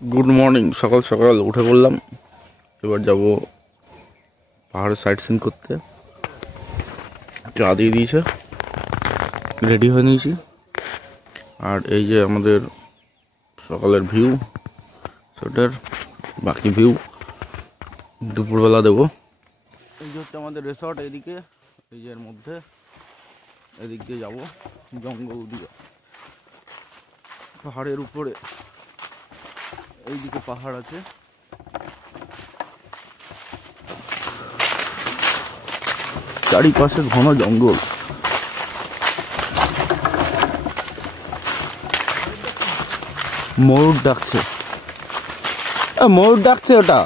Good morning. সকাল সকাল উঠে পড়লাম। এবার যাব পাহাড়ের সাইড সিন করতে। চা দিয়ে দিয়েছে, রেডি হয়ে নিয়েছি। আর এই যে আমাদের সকালের ভিউ, সেটার বাকি ভিউ দুপুরবেলা দেবো। এই যে হচ্ছে আমাদের রিসর্ট। এদিকে এই যে এর মধ্যে এদিক দিয়ে যাবো, জঙ্গল দিয়ে পাহাড়ের উপরে। এইদিকে পাহাড় আছে, চারিপাশে ঘন জঙ্গল। ময়ূর ডাকছে, ময়ূর ডাকছে ওটা।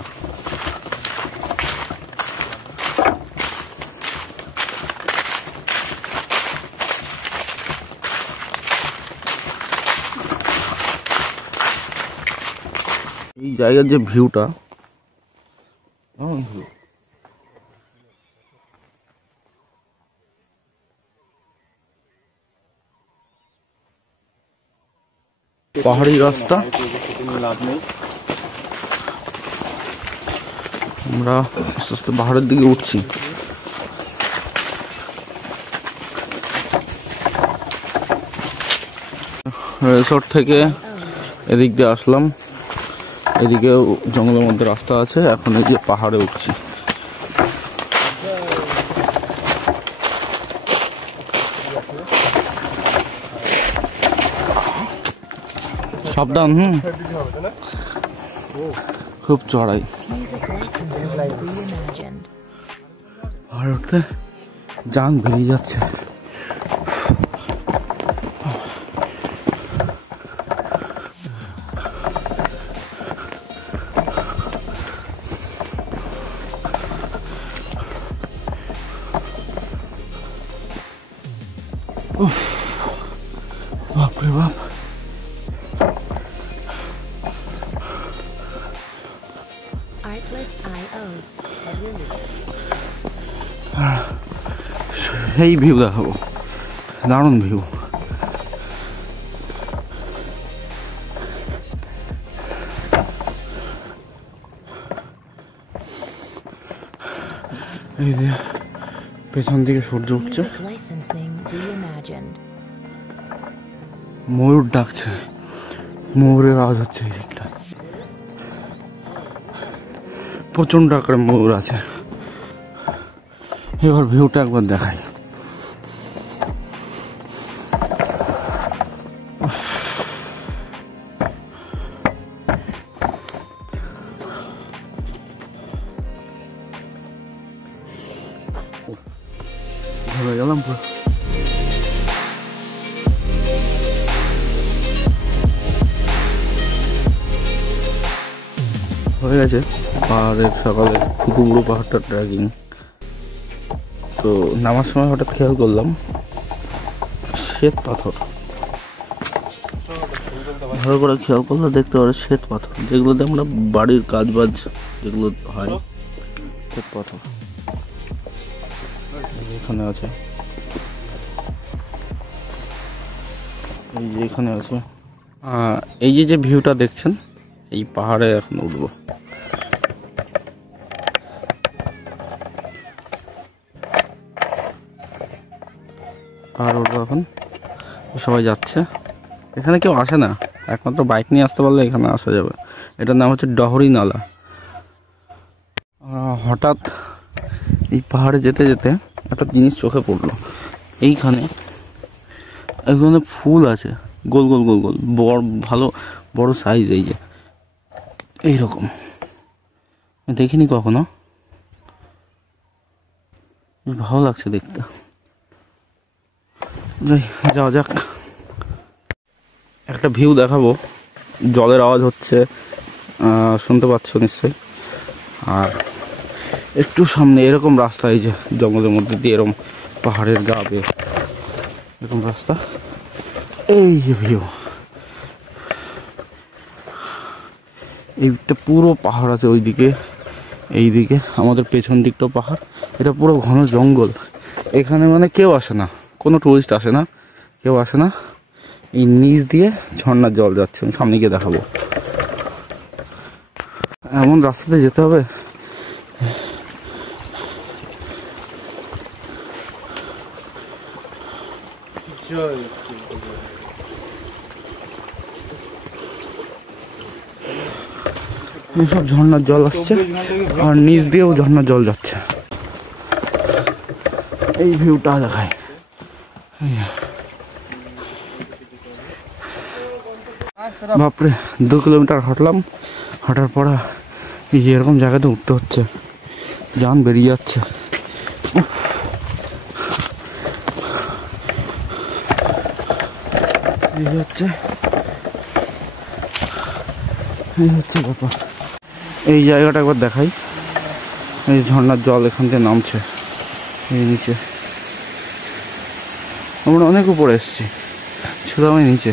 এই জায়গার যে ভিউটা, পাহাড়ি রাস্তা। আমরা আস্তে আস্তে পাহাড়ের দিকে উঠছি। রিসর্ট থেকে এদিক দিয়ে আসলাম, এদিকে জঙ্গলের মধ্যে রাস্তা আছে। এখন এই যে পাহাড়ে উঠছি। সাবধান, খুব চড়াই। আর উঠতে জান বেরিয়ে যাচ্ছে। বাপরে বাপ, এই ভিউ দেখাবো, দারুণ ভিউ। এই যে পেছন দিকে সূর্য উঠছে, ময়ূর ডাকছে, ময়ূরের আওয়াজ হচ্ছে এই দিকটা। প্রচন্ড আকারে ময়ূর আছে। এবার ভিউটা একবার দেখাই। ধরে গেলাম পুরো। হয়ে গেছে পাহাড়ের সকালে কুতুবুড়ো পাহাড়টা ট্রেকিং। তো নামার সময় হঠাৎ খেয়াল করলাম শ্বেত পাথর। ভালো করে খেয়াল করলে দেখতে পারে শ্বেত পাথর, যেগুলোতে আমরা বাড়ির কাজ বাজ যেগুলো হয়, শ্বেত পাথর এখানে আছে। এই যে এখানে আছে। এই যে ভিউটা দেখছেন, এই পাহাড়ে এখন উঠবো। পাহাড় উঠবো এখন, সবাই যাচ্ছে। এখানে কেউ আসে না, একমাত্র বাইক নিয়ে আসতে পারলে এখানে আসা যাবে। এটার নাম হচ্ছে ডহরি নালা। হঠাৎ এই পাহাড়ে যেতে যেতে একটা জিনিস চোখে পড়লো। এইখানে ফুল আছে, গোল গোল গোল গোল, বড় ভালো বড় সাইজ। এই যে এইরকম দেখিনি কখনো, ভালো লাগছে দেখতে। যাওয়া যাক। একটা ভিউ দেখাবো, জলের আওয়াজ হচ্ছে, শুনতে পাচ্ছ নিশ্চয়ই। আর একটু সামনে এরকম রাস্তা, এই যে জঙ্গলের মধ্যে দিয়ে এরকম পাহাড়ের গা বেয়ে এরকম রাস্তা। এই যে ভিউ, এইটা পুরো পাহাড় আছে ওইদিকে, এইদিকে আমাদের পেছন দিকটাও পাহাড়। এটা পুরো ঘন জঙ্গল। এখানে মানে কেউ আসে না, কোনো টুরিস্ট আসে না, কেউ আসে না। এই নিচ দিয়ে ঝর্ণার জল যাচ্ছে, আমি সামনে গিয়ে দেখাবো। এমন রাস্তাতে যেতে হবে। সব ঝর্ণার জল আসছে আর নিচ দিয়েও ঝর্ণার জল যাচ্ছে। এই ভিউটা দেখায়। বাপরে 2 কিলোমিটার হাঁটলাম, হাঁটার পর এই যে এরকম জায়গাতে উঠতে হচ্ছে, জান বেরিয়ে যাচ্ছে। এই হচ্ছে ব্যাপার। এই জায়গাটা একবার দেখাই। এই ঝর্ণার জল এখান থেকে নামছে এই নিচে। আমরা অনেক উপরে এসেছি, শুধু আমি নিচে।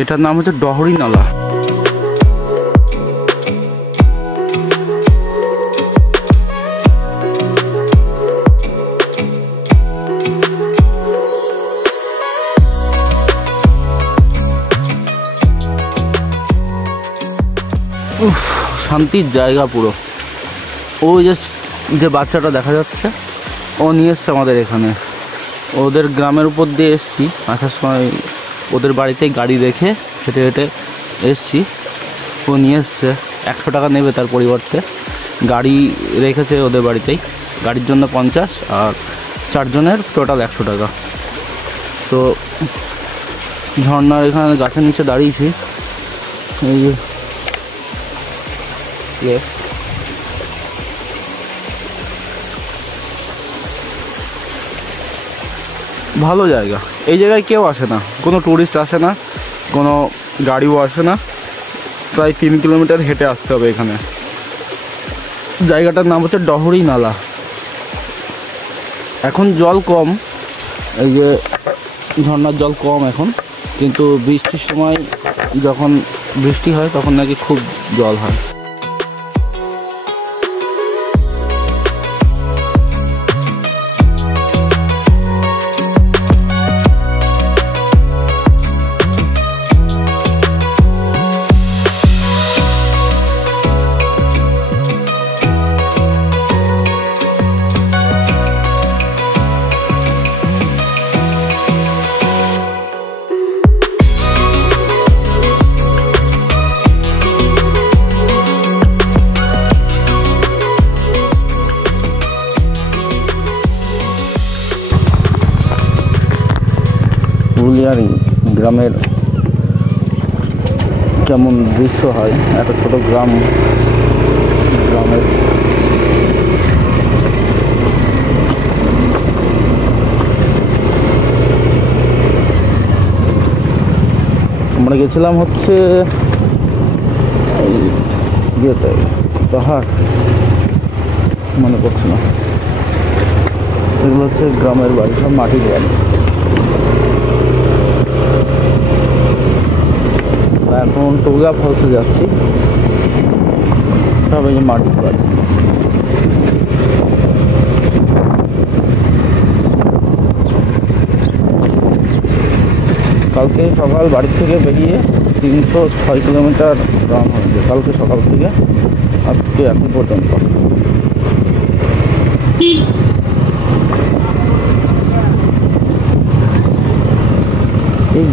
এটার নাম হচ্ছে ডহরি নালা। শান্তির জায়গা পুরো। ওই যে বাচ্চাটা দেখা যাচ্ছে, ও নিয়ে এসছে আমাদের এখানে। ওদের গ্রামের উপর দিয়ে এসছি, আসার সময় ওদের বাড়িতেই গাড়ি রেখে হেঁটে হেঁটে এসছি। ও নিয়ে এসছে, 100 টাকা নেবে তার পরিবর্তে। গাড়ি রেখেছে ওদের বাড়িতেই, গাড়ির জন্য 50 আর 4 জনের টোটাল 100 টাকা। তো ঝর্ণার এখানে গাছের নিচে দাঁড়িয়েছি। এই যে ভালো জায়গা। এই জায়গায় কেউ আসে না, কোনো টুরিস্ট আসে না, কোনো গাড়িও আসে না। প্রায় 3 কিলোমিটার হেঁটে আসতে হবে এখানে। জায়গাটার নাম হচ্ছে ডহরি নালা। এখন জল কম, এই যে ঝর্ণার জল কম এখন, কিন্তু বৃষ্টির সময় যখন বৃষ্টি হয় তখন নাকি খুব জল হয়। পুরুলিয়ার গ্রামের কেমন দৃশ্য হয়, একটা ছোট গ্রামের আমরা গেছিলাম হচ্ছে ইয়েতে, পাহাড় মনে পড়ছে না। এগুলো হচ্ছে গ্রামের বাড়ি, সব মাটির বাড়ি। এখন টুগা ফলসে যাচ্ছি, সব এই যে মাটির বাড়ি। কালকে সকাল বাড়ি থেকে বেরিয়ে 306 কিলোমিটার রান হয়েছে কালকে সকাল থেকে আজকে এখন পর্যন্ত। এই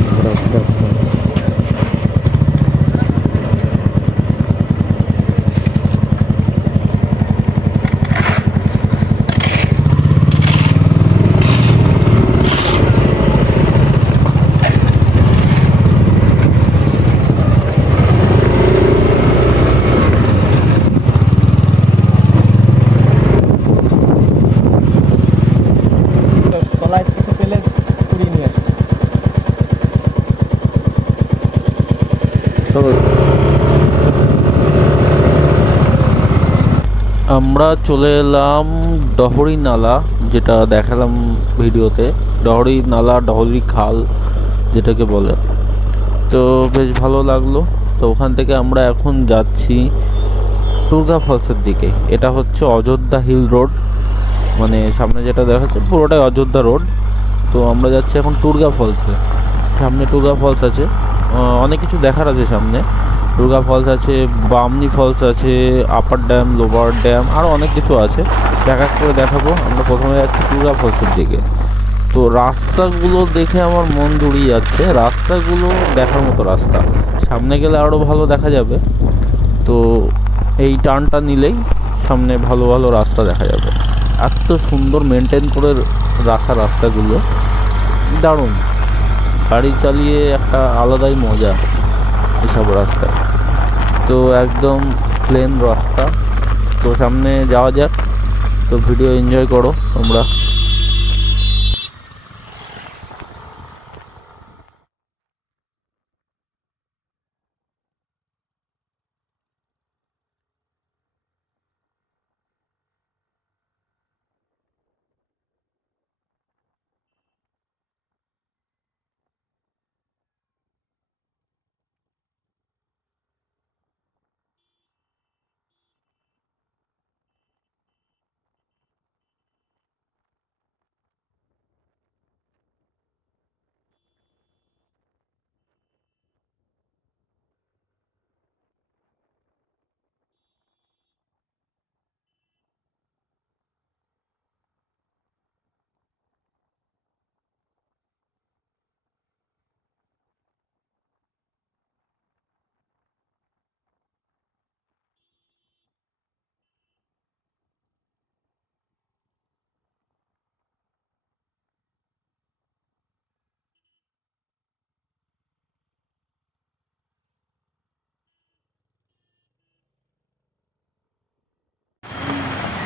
আমরা চলে এলাম ডহরি নালা, যেটা দেখালাম ভিডিওতে। ডহরি নালা, ডহরি খাল যেটাকে বলে। তো বেশ ভালো লাগলো। তো ওখান থেকে আমরা এখন যাচ্ছি টুরগা ফলসের দিকে। এটা হচ্ছে অযোধ্যা হিল রোড, মানে সামনে যেটা দেখাচ্ছে পুরোটাই অযোধ্যা রোড। তো আমরা যাচ্ছি এখন টুরগা ফলসে। সামনে টুরগা ফলস আছে, অনেক কিছু দেখার আছে সামনে। দুর্গা ফলস আছে, বামনি ফলস আছে, আপার ড্যাম, লোয়ার ড্যাম, আরও অনেক কিছু আছে। এক এক করে দেখাবো। আমরা প্রথমে যাচ্ছি দুর্গা ফলসের দিকে। তো রাস্তাগুলো দেখে আমার মন জুড়িয়ে যাচ্ছে। রাস্তাগুলো দেখার মতো রাস্তা, সামনে গেলে আরও ভালো দেখা যাবে। তো এই টার্নটা নিলেই সামনে ভালো ভালো রাস্তা দেখা যাবে। এত সুন্দর মেনটেন করে রাখা রাস্তাগুলো, দারুণ। গাড়ি চালিয়ে একটা আলাদাই মজা এসব রাস্তায়। তো একদম প্লেন রাস্তা। তো সামনে যাওয়া যাক। তো ভিডিও এনজয় করো তোমরা।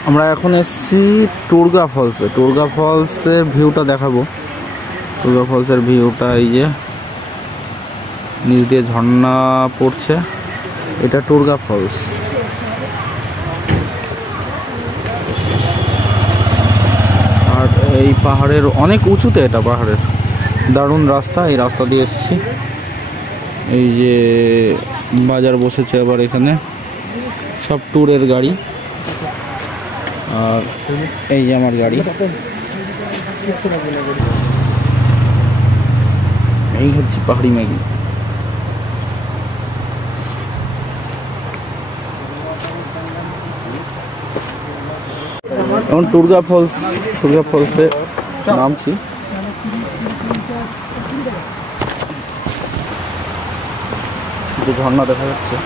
আমরা এখন এসেছি টুরগা ফলসে। টুরগা ফলসের ভিউটা দেখাবো। টুরগা ফলসের ভিউটা এই যে নিচ দিয়ে ঝর্ণা পড়ছে, এটা টুরগা ফলস। আর এই পাহাড়ের অনেক উঁচুতে, এটা পাহাড়ের দারুণ রাস্তা। এই রাস্তা দিয়ে এসেছি। এই যে বাজার বসেছে আবার এখানে, সব ট্যুরের গাড়ি। আর এই যে আমার গাড়ি, এই হচ্ছে পাহাড়ি ম্যাগি। এখন টুরগা ফলসে নামছি। ঝর্ণা দেখা যাচ্ছে।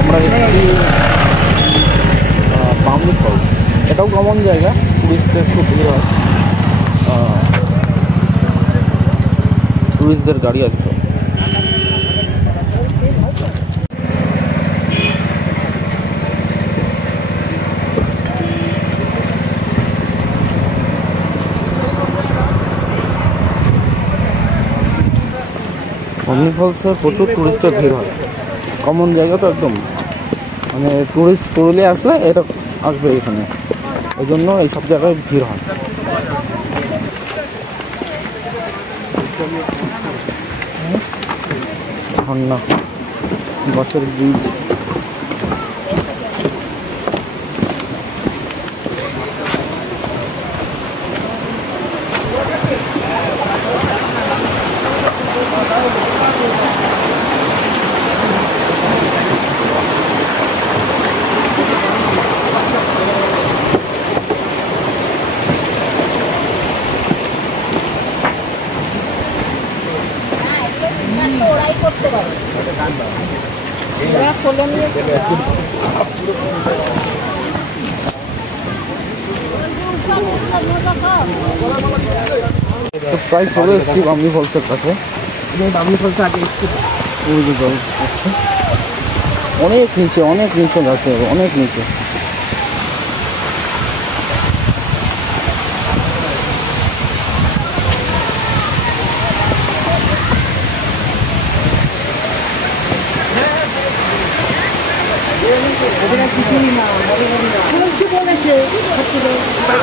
আমরা এসেছি বামনি ফলস। এটাও কমন জায়গা, টুরিস্টদের খুব ভিড় হয়। টুরিস্টদের গাড়ি আছে। বামনি ফলসে প্রচুর টুরিস্টের ভিড় হয়। কমন জায়গা তো একদম, মানে টুরিস্ট পুরুলিয়া আসলে এটা আসবে এখানে, ওই জন্য এইসব জায়গায় ভিড় হয়। ঝর্ণা, বাসের ব্রিজ, তো প্রায় চলে এসেছি বামনি ফলসের কাছে। বামনি ফলসে আগে জল অনেক নিচে যাচ্ছে, অনেক নিচে।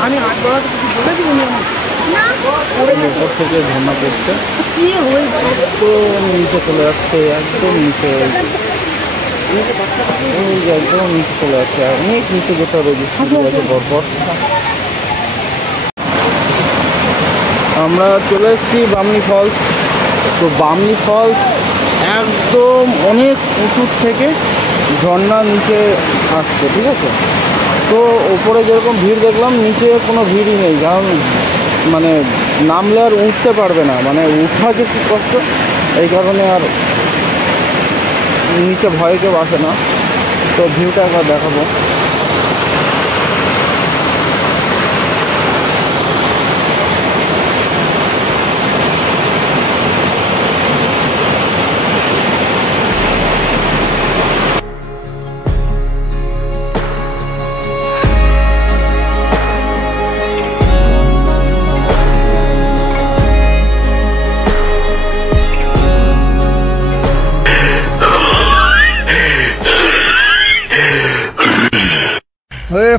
আমি হাত বাড়াতে কিছু বলে দিব উপর থেকে ঝর্ণা পড়ছে, তো নিচে চলে যাচ্ছে, একদম নিচে, একদম নিচে চলে যাচ্ছে। অনেক নিচে যেতে হবে পরপর। আমরা চলে এসেছি বামনি ফলস। তো বামনি ফলস একদম অনেক উঁচুর থেকে ঝর্ণা নিচে আসছে, ঠিক আছে। তো ওপরে যেরকম ভিড় দেখলাম, নিচে কোনো ভিড়ই নেই, কারণ মানে নামলে আর উঠতে পারবে না, মানে উঠা যে খুব কষ্ট, এই কারণে আর নিচে ভয় কেউ আসে না। তো ভিউটা একবার দেখাবো।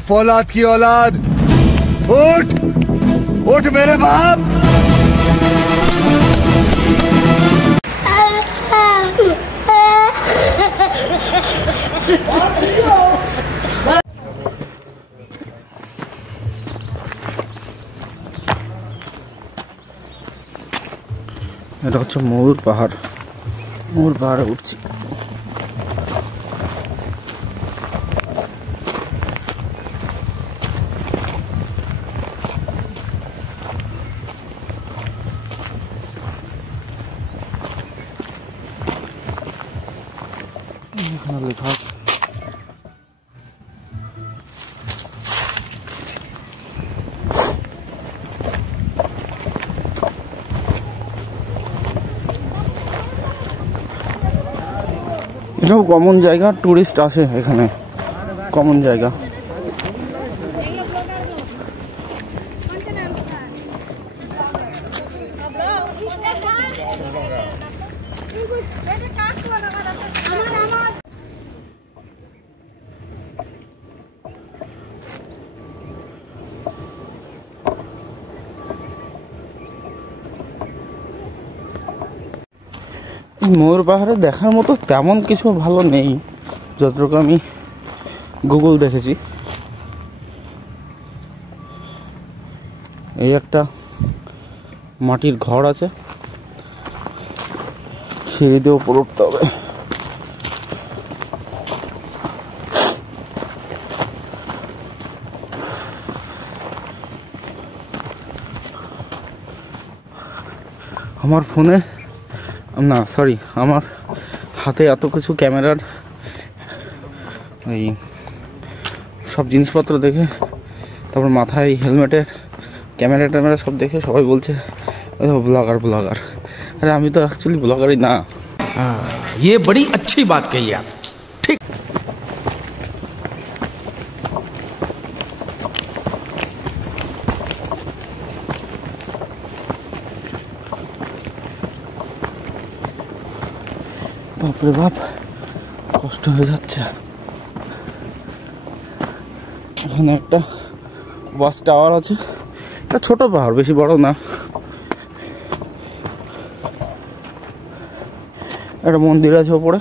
फौलाद की औलाद, उठ उठ मेरे बाप। এটা হচ্ছে ময়ূর পাহাড়। ময়ূর পাহাড়ে উঠছি। এখানে লেখা এটাও কমন জায়গা, টুরিস্ট আসে এখানে, কমন জায়গা। ময়ূর পাহাড়ে দেখার মতো তেমন কিছু ভালো নেই, যতটুকু আমি গুগল দেখেছি। এই একটা মাটির ঘর আছে, সিঁড়ি দিয়ে উপরে উঠতে হবে। আমার ফোনে না, সরি, আমার হাতে এত কিছু ক্যামেরার এই সব জিনিসপত্র দেখে, তারপর মাথায় হেলমেটের ক্যামেরা সব দেখে সবাই বলছে ব্লগার। আরে আমি তো অ্যাকচুয়ালি ব্লগারই না। ये बड़ी अच्छी बात कही आप। ठीक। বাপরে বাপ, কষ্ট হয়ে যাচ্ছে। এখানে একটা বাস টাওয়ার আছে, এটা ছোট পাহাড়, বেশি বড় না। একটা মন্দির আছে ওপরে,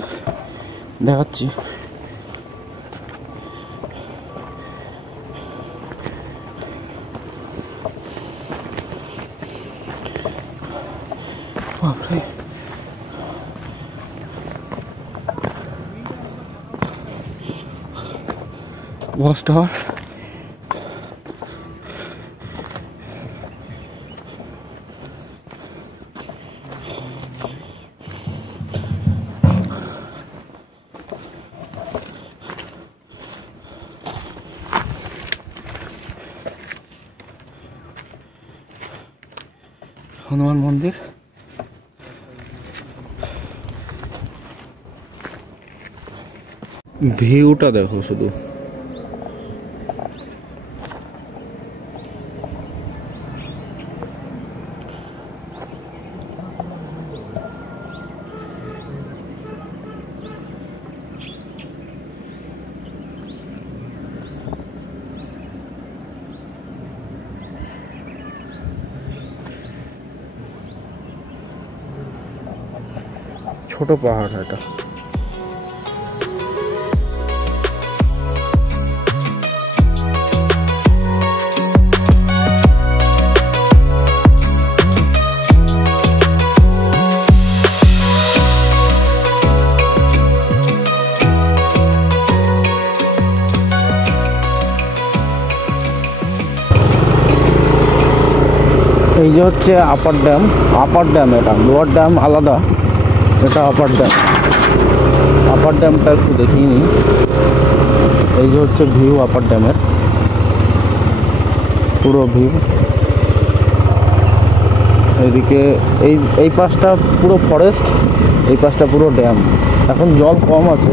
দেখাচ্ছি। বাপরে, বাস টাওয়ার। হনুমান মন্দির। ভিউটা দেখো শুধু, ছোট পাহাড় এটা। এই যে হচ্ছে আপার ড্যাম, এটা লোয়ার ড্যাম আলাদা, এটা আপার ড্যামটা একটু দেখিয়ে নিই। এই যে হচ্ছে ভিউ আপার ড্যামের, পুরো ভিউ। এইদিকে এই পাশটা পুরো ফরেস্ট, এই পাশটা পুরো ড্যাম। এখন জল কম আছে,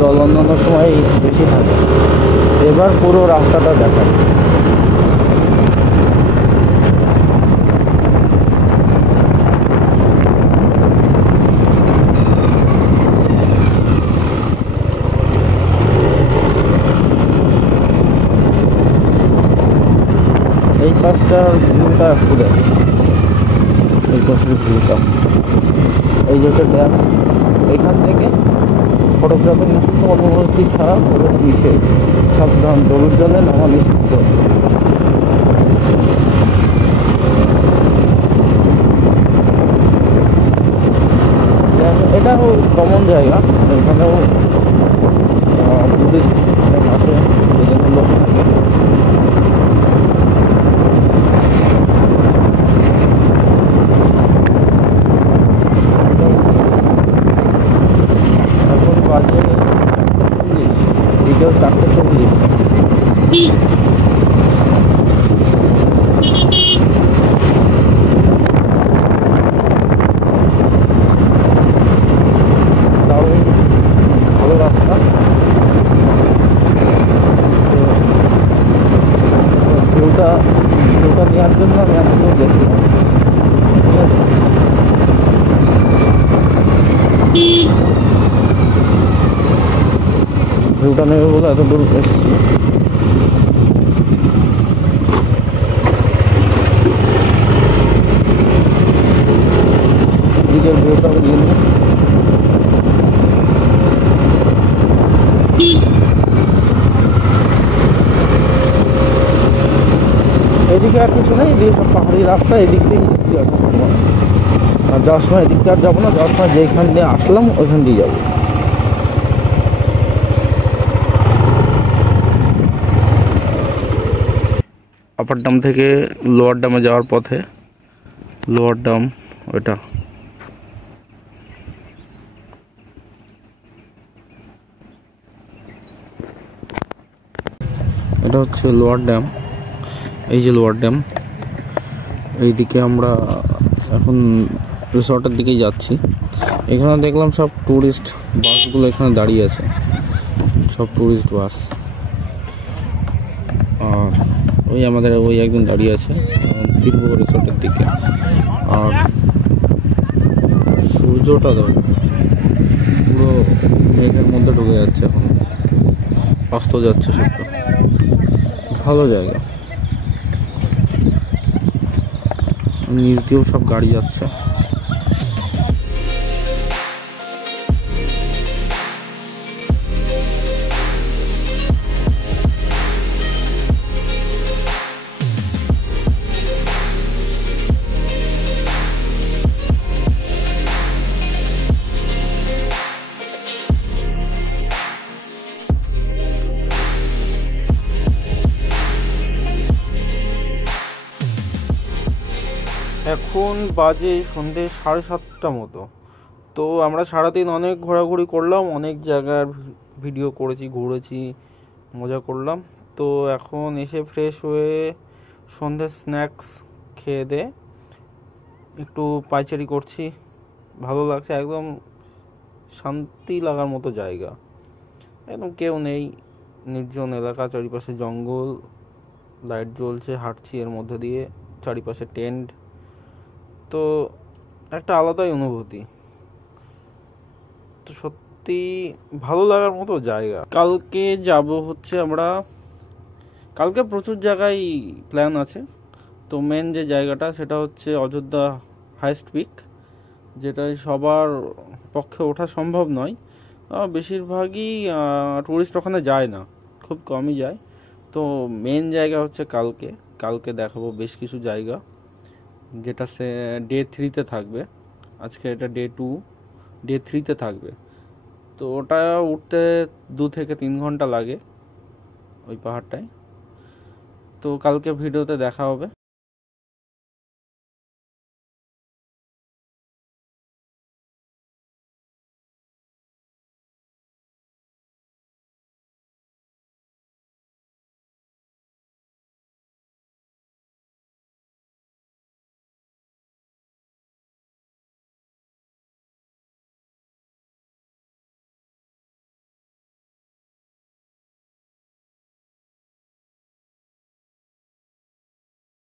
জল অন্যান্য সময় বেশি থাকে। এবার পুরো রাস্তাটা দেখায়। এই পাশটার ভিউটা একটু দেখো, এই পাশের ভিউটা। এই যে ড্যাম, এখান থেকে ফটোগ্রাফি নিশ্চিত অনুমতি ছাড়া প্রবেশ নিষেধ, সাবধান গভীর জলে নামা নিষিদ্ধ। এটাও কমন জায়গা, এখানেও টুরিস্ট আসে, বিভিন্ন লোক থাকে। এখন বাজে 4:40। ভালো রাস্তা, ভিউটা নেওয়ার জন্য আমি এখনো গেছিলাম, ঠিক আছে। ভিউটা নেবে বলে এত দূর এসেছি। দিকের ভিউটা নিয়ে নেব। এদিকে আর কিছু নেই, এদিকে সব পাহাড়ি রাস্তা, এদিক দিয়ে এসেছি এখন। আর যাওয়ার সময় এদিকে আর যাবো না, যাওয়ার সময় যেখান দিয়ে আসলাম ওইখান দিয়ে যাবো। আপার ড্যাম থেকে লোয়ার ড্যামে যাওয়ার পথে, লোয়ার ড্যাম ওইটা। এটা হচ্ছে লোয়ার ড্যাম, এই যে লোয়ার ড্যাম। এইদিকে আমরা এখন রিসর্টের দিকেই যাচ্ছি। এখানে দেখলাম সব ট্যুরিস্ট বাসগুলো এখানে দাঁড়িয়ে আছে, সব ট্যুরিস্ট বাস। আর ওই আমাদের ওই একজন দাঁড়িয়ে আছে, ফিরবো রিসর্টের দিকে। আর সূর্যটা ধর পুরো মেঘের মধ্যে ঢুকে যাচ্ছে, এখন অস্ত যাচ্ছে সূর্য। ভালো জায়গা, নিচ দিয়েও সব গাড়ি যাচ্ছে। এখন বাজে সন্ধ্যে 7:30 মতো। তো আমরা সারাদিন অনেক ঘোরাঘুরি করলাম, অনেক জায়গার ভিডিও করেছি, ঘুরেছি, মজা করলাম। তো এখন এসে ফ্রেশ হয়ে সন্ধ্যে স্ন্যাক্স খেয়ে দে একটু পায়চারি করছি, ভালো লাগছে, একদম শান্তি লাগার মতো জায়গা, একদম কেউ নেই, নির্জন এলাকা, চারিপাশে জঙ্গল, লাইট জ্বলছে, হাঁটছি এর মধ্যে দিয়ে, চারিপাশে টেন্ট, তো একটা আলাদাই অনুভূতি। তো সত্যি ভালো লাগার মতো জায়গা। কালকে যাব হচ্ছে আমরা, কালকে প্রচুর জায়গায় প্ল্যান আছে। তো মেন যে জায়গাটা সেটা হচ্ছে অযোধ্যা হাইস্ট পিক, যেটা সবার পক্ষে ওঠা সম্ভব নয়, বেশিরভাগই টুরিস্ট ওখানে যায় না, খুব কমই যায়। তো মেন জায়গা হচ্ছে কালকে দেখাবো বেশ কিছু জায়গা, যেটা সে ডে 3-তে থাকবে। আজকে এটা ডে 2, ডে 3-তে থাকবে। তো ওটা উঠতে 2 থেকে 3 ঘন্টা লাগে ওই পাহাড়টায়। তো কালকে ভিডিওতে দেখা হবে।